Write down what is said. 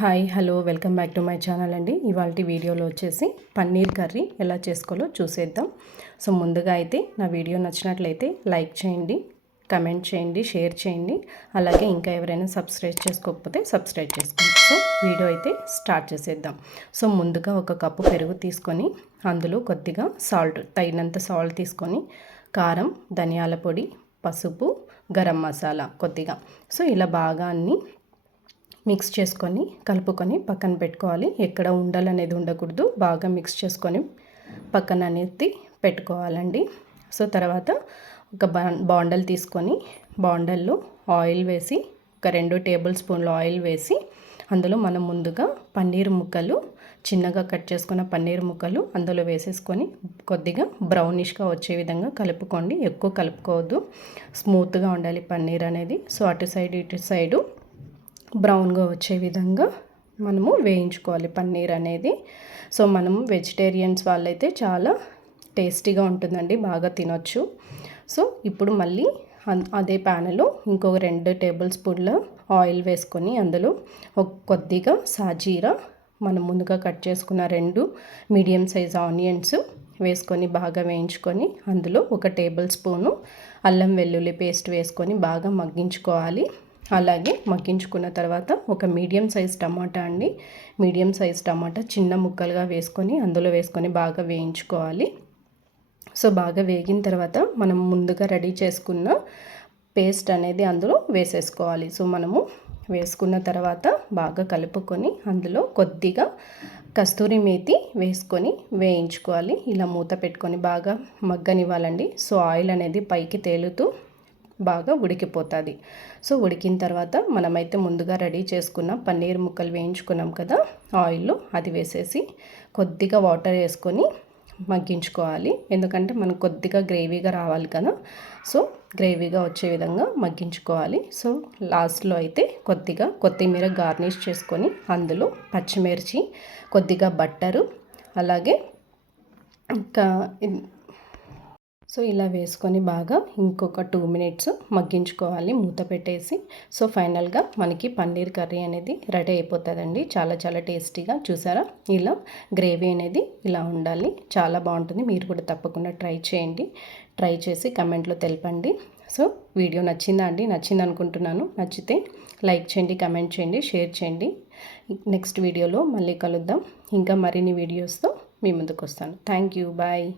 Hi hello welcome back to my channel అండి. ఇవాల్టి వీడియోలో వచ్చేసి పన్నీర్ కర్రీ ఎలా చేసుకోవాలో చూసేద్దాం. సో ముందుగా అయితే నా వీడియో నచ్చినట్లయితే లైక్ చేయండి, కమెంట్ చేయండి, షేర్ చేయండి. అలాగే ఇంకా ఎవరైనా సబ్స్క్రైబ్ చేసుకోకపోతే సబ్స్క్రైబ్ చేసుకోండి. సో వీడియో అయితే స్టార్ట్ చేసేద్దాం. సో ముందుగా ఒక కప్పు పెరుగు తీసుకొని అందులో కొద్దిగా సాల్ట్, తగినంత సాల్ట్ తీసుకొని కారం, ధనియాల పొడి, పసుపు, గరం మసాలా కొద్దిగా, సో ఇలా బాగా అన్నీ మిక్స్ చేసుకొని కలుపుకొని పక్కన పెట్టుకోవాలి. ఎక్కడ ఉండలు అనేది ఉండకూడదు. బాగా మిక్స్ చేసుకొని పక్కన అనేది పెట్టుకోవాలండి. సో తర్వాత ఒక బాండల్ తీసుకొని బాండల్లో ఆయిల్ వేసి ఒక 2 టేబుల్ స్పూన్లు ఆయిల్ వేసి అందులో మనం ముందుగా పన్నీర్ ముక్కలు, చిన్నగా కట్ చేసుకున్న పన్నీర్ ముక్కలు అందులో వేసేసుకొని కొద్దిగా బ్రౌనిష్గా వచ్చే విధంగా కలుపుకోండి. ఎక్కువ కలుపుకోవద్దు, స్మూత్గా ఉండాలి పన్నీర్ అనేది. సో అటు సైడ్ ఇటు సైడు బ్రౌన్గా వచ్చే విధంగా మనము వేయించుకోవాలి పన్నీర్ అనేది. సో మనం వెజిటేరియన్స్ వాళ్ళైతే చాలా టేస్టీగా ఉంటుందండి, బాగా తినొచ్చు. సో ఇప్పుడు మళ్ళీ అదే ప్యాన్లో ఇంకొక 2 టేబుల్ స్పూన్ల ఆయిల్ వేసుకొని అందులో కొద్దిగా సాజీరా, మనం ముందుగా కట్ చేసుకున్న 2 మీడియం సైజ్ ఆనియన్స్ వేసుకొని బాగా వేయించుకొని అందులో 1 టేబుల్ స్పూను అల్లం వెల్లుల్లి పేస్ట్ వేసుకొని బాగా మగ్గించుకోవాలి. అలాగే మగ్గించుకున్న తర్వాత ఒక మీడియం సైజ్ టమాటా అండి, మీడియం సైజ్ టమాటా చిన్న ముక్కలుగా వేసుకొని అందులో వేసుకొని బాగా వేయించుకోవాలి. సో బాగా వేగిన తర్వాత మనం ముందుగా రెడీ చేసుకున్న పేస్ట్ అనేది అందులో వేసేసుకోవాలి. సో మనము వేసుకున్న తర్వాత బాగా కలుపుకొని అందులో కొద్దిగా కస్తూరి మేతి వేసుకొని వేయించుకోవాలి. ఇలా మూత పెట్టుకొని బాగా మగ్గనివ్వాలండి. సో ఆయిల్ అనేది పైకి తేలుతూ బాగా ఉడికిపోతుంది. సో ఉడికిన తర్వాత మనమైతే ముందుగా రెడీ చేసుకున్న పన్నీర్ ముక్కలు వేయించుకున్నాం కదా ఆయిల్లో, అది వేసేసి కొద్దిగా వాటర్ వేసుకొని మగ్గించుకోవాలి. ఎందుకంటే మనకు కొద్దిగా గ్రేవీగా రావాలి కదా, సో గ్రేవీగా వచ్చే విధంగా మగ్గించుకోవాలి. సో లాస్ట్లో అయితే కొద్దిగా కొత్తిమీర గార్నిష్ చేసుకొని అందులో పచ్చిమిర్చి, కొద్దిగా బట్టరు, అలాగే ఇంకా సో ఇలా వేసుకొని బాగా ఇంకొక 2 మినిట్స్ మగ్గించుకోవాలి మూత పెట్టేసి. సో ఫైనల్గా మనకి పన్నీర్ కర్రీ అనేది రెడీ అయిపోతుందండి. చాలా చాలా టేస్టీగా. చూసారా, ఇలా గ్రేవీ అనేది ఇలా ఉండాలి, చాలా బాగుంటుంది. మీరు కూడా తప్పకుండా ట్రై చేయండి. ట్రై చేసి కమెంట్లో తెలపండి. సో వీడియో నచ్చిందా అండి? నచ్చింది అనుకుంటున్నాను. నచ్చితే లైక్ చేయండి, కమెంట్ చేయండి, షేర్ చేయండి. నెక్స్ట్ వీడియోలో మళ్ళీ కలుద్దాం. ఇంకా మరిన్ని వీడియోస్తో మీ ముందుకు వస్తాను. Thank you, bye.